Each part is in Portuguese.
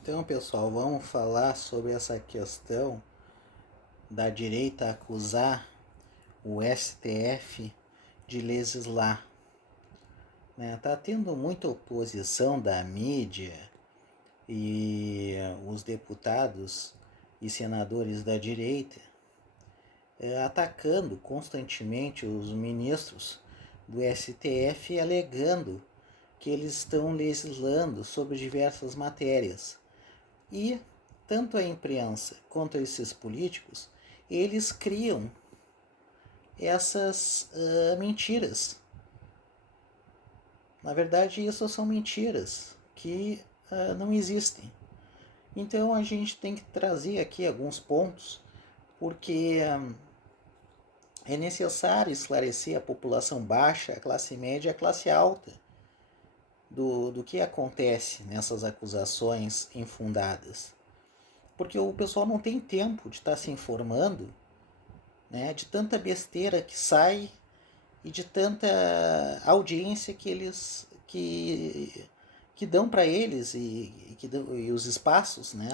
Então, pessoal, vamos falar sobre essa questão da direita acusar o STF de legislar. Tá tendo muita oposição da mídia e os deputados e senadores da direita atacando constantemente os ministros do STF, alegando que eles estão legislando sobre diversas matérias. E tanto a imprensa quanto esses políticos, eles criam essas mentiras. Na verdade, isso são mentiras que não existem. Então a gente tem que trazer aqui alguns pontos, porque é necessário esclarecer a população baixa, a classe média e a classe alta do que acontece nessas acusações infundadas. Porque o pessoal não tem tempo de estar se informando, né, de tanta besteira que sai e de tanta audiência que eles que dão para eles e os espaços, né,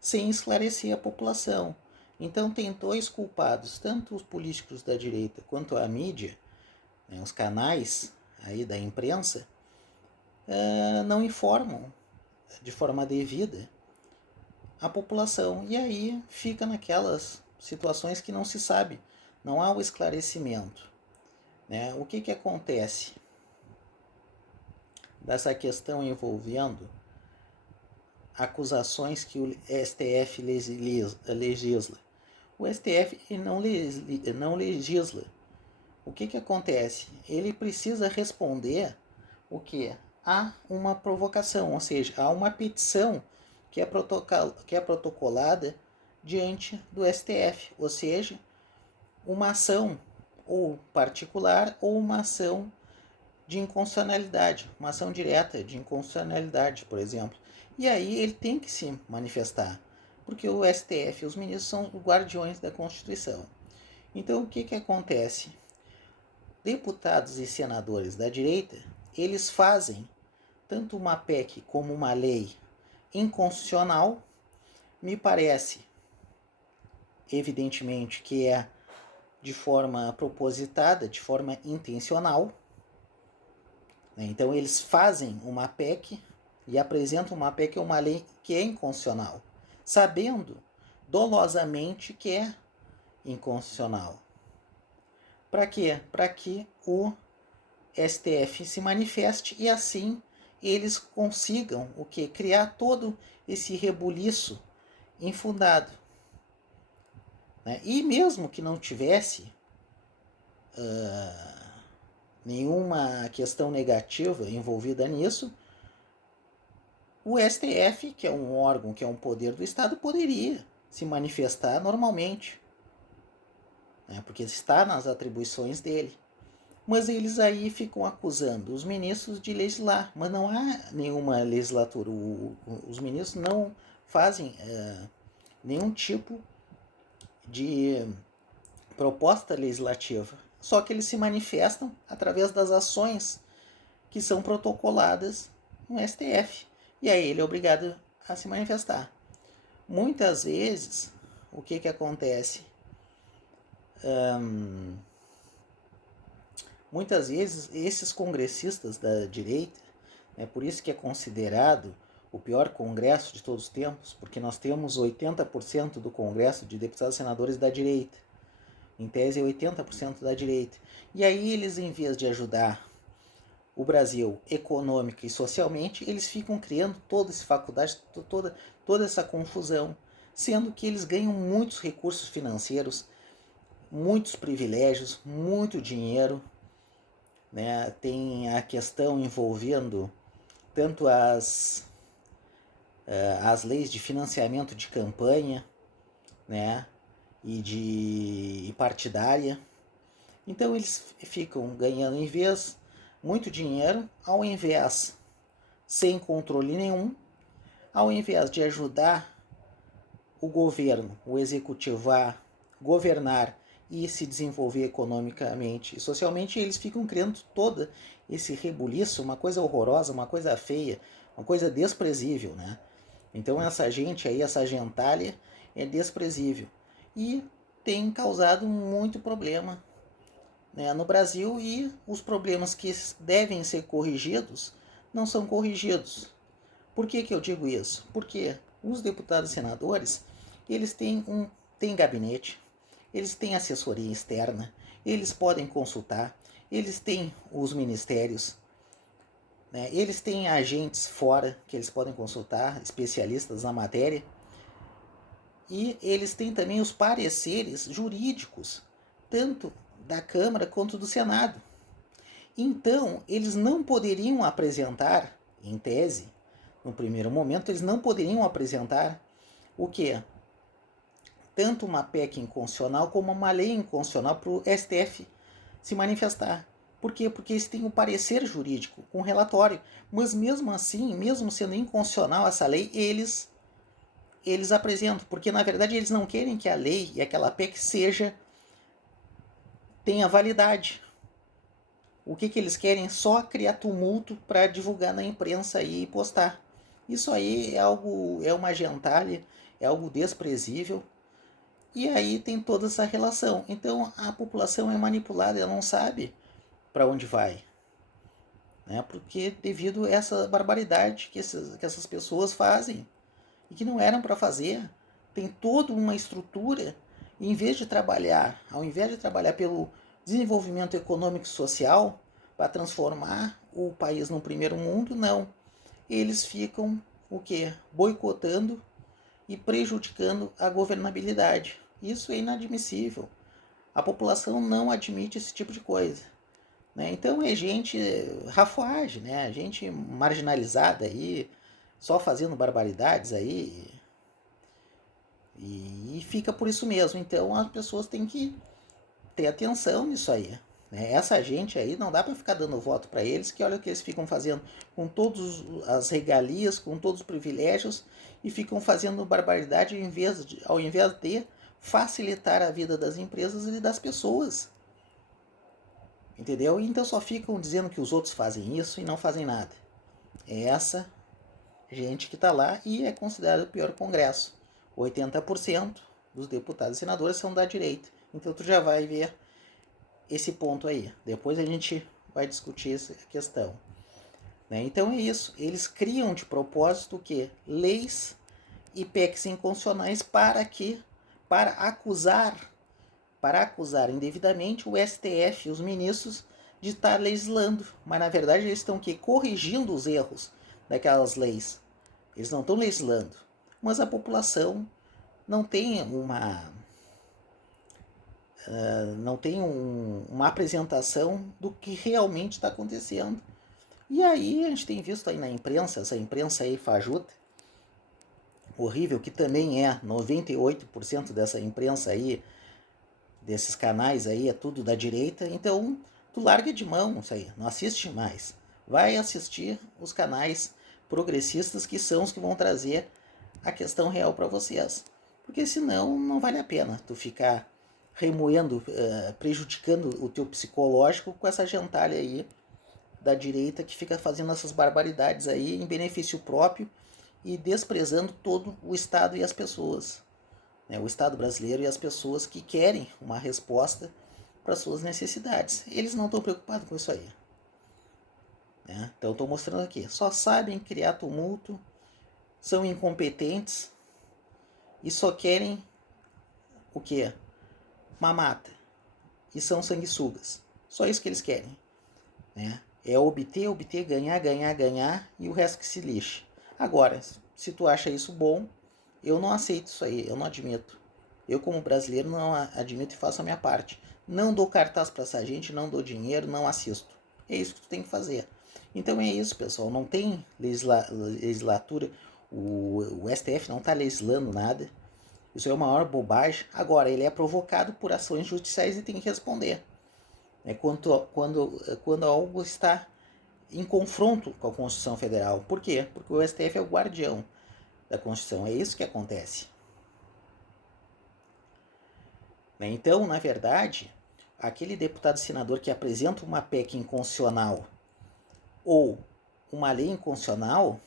sem esclarecer a população. Então tem dois culpados, tanto os políticos da direita quanto a mídia, né, os canais aí da imprensa, não informam de forma devida a população. E aí fica naquelas situações que não se sabe, não há o esclarecimento. Né? O que acontece dessa questão envolvendo acusações que o STF legisla? O STF não legisla. O que acontece? Ele precisa responder o que? Há uma provocação, ou seja, há uma petição que é protocolada diante do STF, ou seja, uma ação ou particular ou uma ação de inconstitucionalidade, uma ação direta de inconstitucionalidade, por exemplo. E aí ele tem que se manifestar, porque o STF e os ministros são os guardiões da Constituição. Então o que acontece? Deputados e senadores da direita, eles fazem tanto uma PEC como uma lei inconstitucional. Me parece, evidentemente, que é de forma propositada, de forma intencional. Então eles fazem uma PEC e apresentam uma PEC, uma lei que é inconstitucional, sabendo dolosamente que é inconstitucional. Para quê? Para que o STF se manifeste e assim eles consigam o que? Criar todo esse rebuliço infundado. Né? E mesmo que não tivesse nenhuma questão negativa envolvida nisso, o STF, que é um órgão, que é um poder do Estado, poderia se manifestar normalmente, né? Porque está nas atribuições dele. Mas eles aí ficam acusando os ministros de legislar, mas não há nenhuma legislatura. Os ministros não fazem nenhum tipo de proposta legislativa, só que eles se manifestam através das ações que são protocoladas no STF. E aí ele é obrigado a se manifestar. Muitas vezes, o que acontece? Muitas vezes, esses congressistas da direita, por isso que é considerado o pior congresso de todos os tempos, porque nós temos 80% do congresso de deputados e senadores da direita. Em tese, é 80% da direita. E aí eles, em vez de ajudar o Brasil econômica e socialmente, eles ficam criando toda essa faculdade, toda essa confusão, sendo que eles ganham muitos recursos financeiros, muitos privilégios, muito dinheiro. Né? Tem a questão envolvendo tanto as leis de financiamento de campanha, né? e partidária. Então eles ficam ganhando, em vez, muito dinheiro, ao invés, sem controle nenhum, ao invés de ajudar o governo, o executivo a governar e se desenvolver economicamente e socialmente, eles ficam criando todo esse rebuliço, uma coisa horrorosa, uma coisa feia, uma coisa desprezível, né? Então essa gente aí, essa gentalha, é desprezível e tem causado muito problema, né, no Brasil, e os problemas que devem ser corrigidos não são corrigidos. Por que eu digo isso? Porque os deputados e senadores, eles têm gabinete, eles têm assessoria externa, eles podem consultar, eles têm os ministérios, né? Eles têm agentes fora que eles podem consultar, especialistas na matéria, e eles têm também os pareceres jurídicos, tanto da Câmara quanto do Senado. Então, eles não poderiam apresentar, em tese, no primeiro momento, eles não poderiam apresentar o que? Tanto uma PEC inconstitucional como uma lei inconstitucional para o STF se manifestar. Por quê? Porque eles têm um parecer jurídico com relatório. Mas mesmo assim, mesmo sendo inconstitucional essa lei, eles apresentam. Porque na verdade eles não querem que a lei e aquela PEC tenha validade. O que eles querem? Só criar tumulto para divulgar na imprensa e postar. Isso aí é uma gentalha, é algo desprezível. E aí tem toda essa relação. Então a população é manipulada, ela não sabe para onde vai, né? Porque devido a essa barbaridade que essas pessoas fazem e que não eram para fazer, tem toda uma estrutura. E ao invés de trabalhar pelo desenvolvimento econômico e social para transformar o país no primeiro mundo, não. Eles ficam o quê? Boicotando e prejudicando a governabilidade. Isso é inadmissível. A população não admite esse tipo de coisa, né? Então é gente rafuage, né? Gente marginalizada aí, só fazendo barbaridades aí, e fica por isso mesmo. Então as pessoas têm que ter atenção nisso aí, né? Essa gente aí não dá para ficar dando voto para eles, que olha o que eles ficam fazendo com todas as regalias, com todos os privilégios, e ficam fazendo barbaridade ao invés de facilitar a vida das empresas e das pessoas. Entendeu? Então só ficam dizendo que os outros fazem isso e não fazem nada. É essa gente que está lá e é considerado o pior Congresso. 80% dos deputados e senadores são da direita. Então tu já vai ver esse ponto aí. Depois a gente vai discutir essa questão, né? Então é isso. Eles criam de propósito o quê? Leis e PECs inconstitucionais para acusar indevidamente o STF e os ministros de estar legislando. Mas na verdade eles estão aqui corrigindo os erros daquelas leis. Eles não estão legislando. Mas a população não tem uma apresentação do que realmente está acontecendo. E aí a gente tem visto aí na imprensa, essa imprensa aí fajuta, horrível, que também é 98% dessa imprensa aí, desses canais aí, é tudo da direita. Então tu larga de mão isso aí, não assiste mais. Vai assistir os canais progressistas, que são os que vão trazer a questão real para vocês. Porque senão não vale a pena tu ficar remoendo, prejudicando o teu psicológico com essa gentalha aí da direita que fica fazendo essas barbaridades aí em benefício próprio e desprezando todo o Estado e as pessoas, né? O Estado brasileiro e as pessoas que querem uma resposta para suas necessidades. Eles não estão preocupados com isso aí, né? Então estou mostrando aqui. Só sabem criar tumulto, são incompetentes e só querem o quê? Mamata. E são sanguessugas. Só isso que eles querem, né? É obter, ganhar e o resto que se lixe. Agora, se tu acha isso bom, eu não aceito isso aí, eu não admito. Eu, como brasileiro, não admito e faço a minha parte. Não dou cartaz para essa gente, não dou dinheiro, não assisto. É isso que tu tem que fazer. Então é isso, pessoal. Não tem legislatura, o STF não está legislando nada. Isso é uma maior bobagem. Agora, ele é provocado por ações judiciais e tem que responder. Quando algo está em confronto com a Constituição Federal. Por quê? Porque o STF é o guardião da Constituição. É isso que acontece. Então, na verdade, aquele deputado senador que apresenta uma PEC inconstitucional ou uma lei inconstitucional,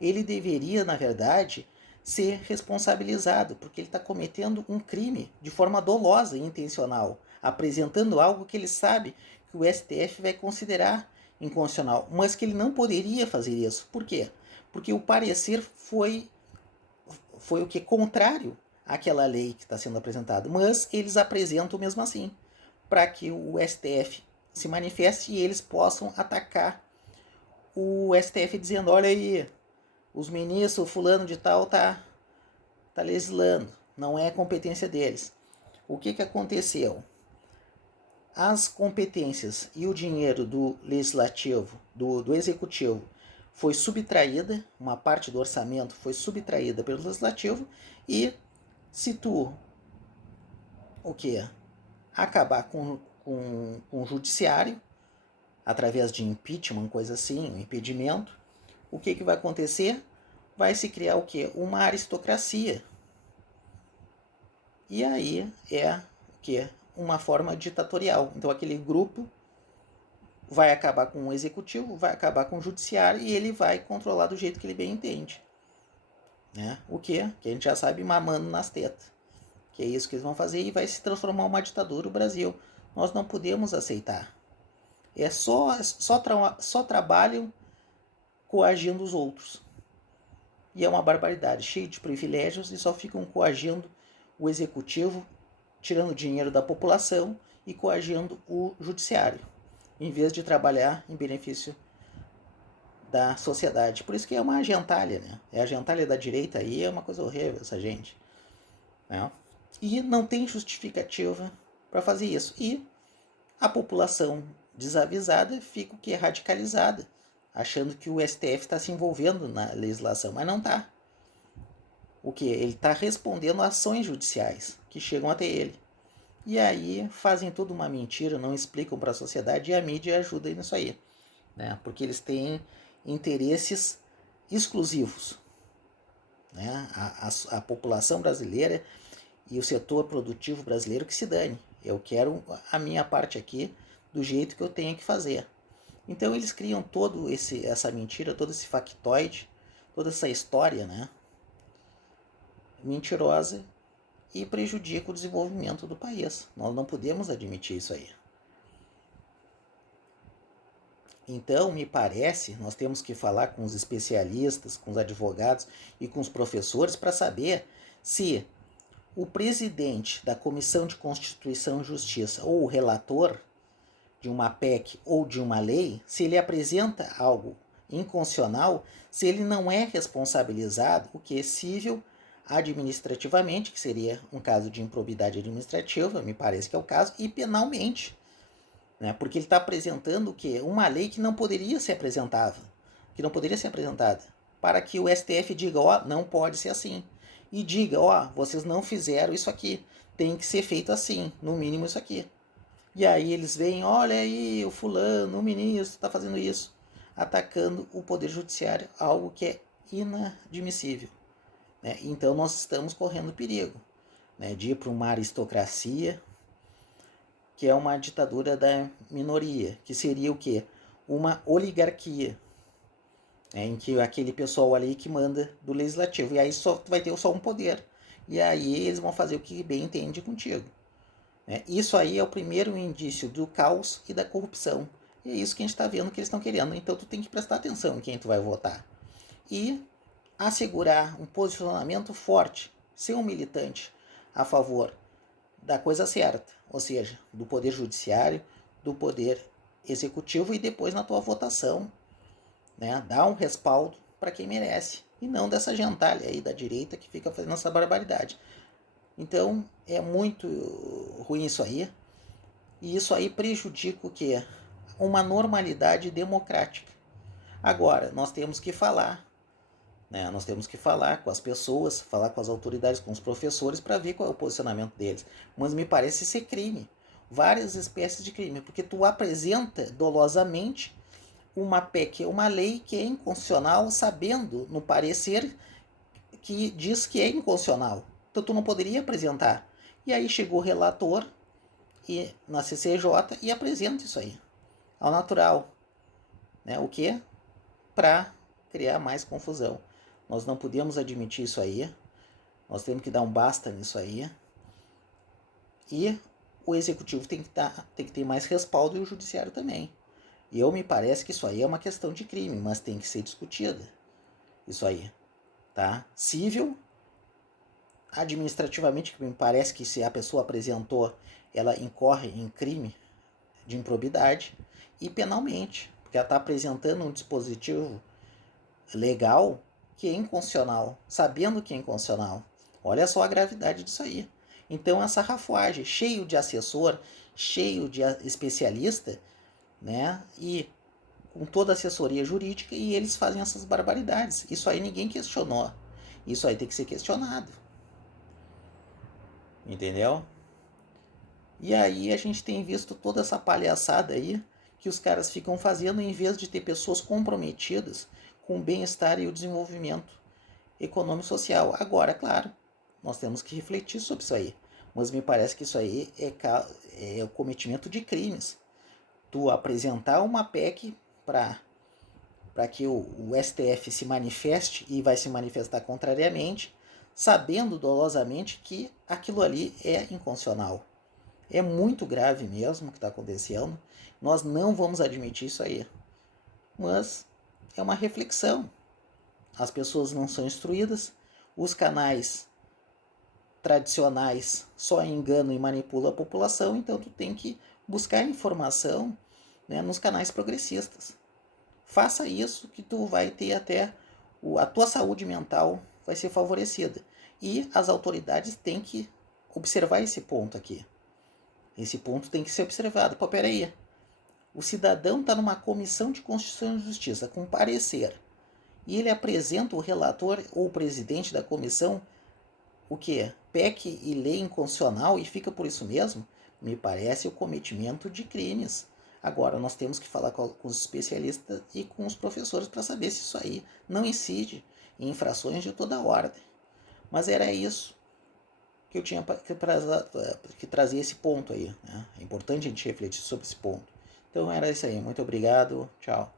ele deveria, na verdade, ser responsabilizado, porque ele está cometendo um crime de forma dolosa e intencional, apresentando algo que ele sabe que o STF vai considerar inconstitucional, mas que ele não poderia fazer isso. Por quê? Porque o parecer foi o que? Contrário àquela lei que está sendo apresentada, mas eles apresentam mesmo assim, para que o STF se manifeste e eles possam atacar o STF dizendo, olha aí, os ministros fulano de tal tá legislando, não é competência deles. O que aconteceu? As competências e o dinheiro do legislativo, do executivo, foi subtraída, uma parte do orçamento foi subtraída pelo legislativo, e se tu o que? Acabar com o judiciário, através de impeachment, coisa assim, um impedimento, o que vai acontecer? Vai se criar o quê? Uma aristocracia. E aí é o quê? Uma forma ditatorial. Então aquele grupo vai acabar com o executivo, vai acabar com o judiciário e ele vai controlar do jeito que ele bem entende. Né? O quê? Que a gente já sabe, mamando nas tetas. Que é isso que eles vão fazer e vai se transformar uma ditadura o Brasil. Nós não podemos aceitar. É só trabalham coagindo os outros. E é uma barbaridade, cheio de privilégios e só ficam coagindo o executivo, tirando dinheiro da população e coagindo o judiciário, em vez de trabalhar em benefício da sociedade. Por isso que é uma gentalha, né? É a gentalha da direita aí, é uma coisa horrível essa gente. Né? E não tem justificativa para fazer isso. E a população desavisada fica o que? Radicalizada, achando que o STF está se envolvendo na legislação, mas não está. O que? Ele está respondendo a ações judiciais que chegam até ele. E aí fazem toda uma mentira, não explicam para a sociedade e a mídia ajuda nisso aí. Né? Porque eles têm interesses exclusivos. Né? A população brasileira e o setor produtivo brasileiro que se dane. Eu quero a minha parte aqui do jeito que eu tenho que fazer. Então eles criam todo essa mentira, todo esse factoide, toda essa história, né, mentirosa, e prejudica o desenvolvimento do país. Nós não podemos admitir isso aí. Então, me parece, nós temos que falar com os especialistas, com os advogados e com os professores para saber se o presidente da Comissão de Constituição e Justiça ou o relator de uma PEC ou de uma lei, se ele apresenta algo inconstitucional, se ele não é responsabilizado, o que é civil administrativamente, que seria um caso de improbidade administrativa, me parece que é o caso, e penalmente, né? Porque ele está apresentando o quê? Uma lei que não poderia ser apresentada, para que o STF diga, ó, não pode ser assim, e diga, ó, vocês não fizeram isso aqui, tem que ser feito assim, no mínimo isso aqui. E aí eles veem, olha aí, o fulano, o ministro está fazendo isso, atacando o poder judiciário, algo que é inadmissível. Né? Então nós estamos correndo perigo, né, de ir para uma aristocracia, que é uma ditadura da minoria, que seria o quê? Uma oligarquia, né, em que aquele pessoal ali que manda do legislativo, e aí só vai ter só um poder, e aí eles vão fazer o que bem entende contigo. Isso aí é o primeiro indício do caos e da corrupção. E é isso que a gente está vendo que eles estão querendo. Então tu tem que prestar atenção em quem tu vai votar. E assegurar um posicionamento forte, ser um militante a favor da coisa certa. Ou seja, do poder judiciário, do poder executivo e depois na tua votação, né, dar um respaldo para quem merece. E não dessa gentalha aí da direita que fica fazendo essa barbaridade. Então é muito ruim isso aí. E isso aí prejudica o quê? Uma normalidade democrática. Agora, nós temos que falar. Né? Nós temos que falar com as pessoas, falar com as autoridades, com os professores, para ver qual é o posicionamento deles. Mas me parece ser crime. Várias espécies de crime. Porque tu apresenta dolosamente uma PEC, uma lei que é inconstitucional, sabendo no parecer que diz que é inconstitucional. Então tu não poderia apresentar. E aí chegou o relator na CCJ e apresenta isso aí ao natural. Né? O que? Para criar mais confusão. Nós não podemos admitir isso aí. Nós temos que dar um basta nisso aí. E o executivo tem que ter mais respaldo e o judiciário também. E me parece que isso aí é uma questão de crime, mas tem que ser discutida. Isso aí, tá? Civil, administrativamente, que me parece que se a pessoa apresentou, ela incorre em crime de improbidade, e penalmente, porque ela está apresentando um dispositivo legal que é inconstitucional, sabendo que é inconstitucional. Olha só a gravidade disso aí. Então essa rafuagem, cheio de assessor, cheio de especialista, né? E com toda a assessoria jurídica, e eles fazem essas barbaridades. Isso aí ninguém questionou. Isso aí tem que ser questionado. Entendeu? E aí a gente tem visto toda essa palhaçada aí que os caras ficam fazendo em vez de ter pessoas comprometidas com o bem-estar e o desenvolvimento econômico e social. Agora, claro, nós temos que refletir sobre isso aí. Mas me parece que isso aí é o cometimento de crimes. Tu apresentar uma PEC para que o STF se manifeste e vai se manifestar contrariamente, sabendo dolosamente que aquilo ali é inconstitucional. É muito grave mesmo o que está acontecendo. Nós não vamos admitir isso aí. Mas é uma reflexão. As pessoas não são instruídas, os canais tradicionais só enganam e manipulam a população, então tu tem que buscar informação, né, nos canais progressistas. Faça isso que tu vai ter até a tua saúde mental vai ser favorecida. E as autoridades têm que observar esse ponto aqui. Esse ponto tem que ser observado. Pô, peraí. O cidadão está numa comissão de Constituição e Justiça com parecer. E ele apresenta o relator ou o presidente da comissão o que? PEC e lei inconstitucional e fica por isso mesmo? Me parece o cometimento de crimes. Agora, nós temos que falar com os especialistas e com os professores para saber se isso aí não incide em infrações de toda ordem. Mas era isso que eu tinha que trazer esse ponto aí. Né? É importante a gente refletir sobre esse ponto. Então era isso aí. Muito obrigado. Tchau.